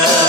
love.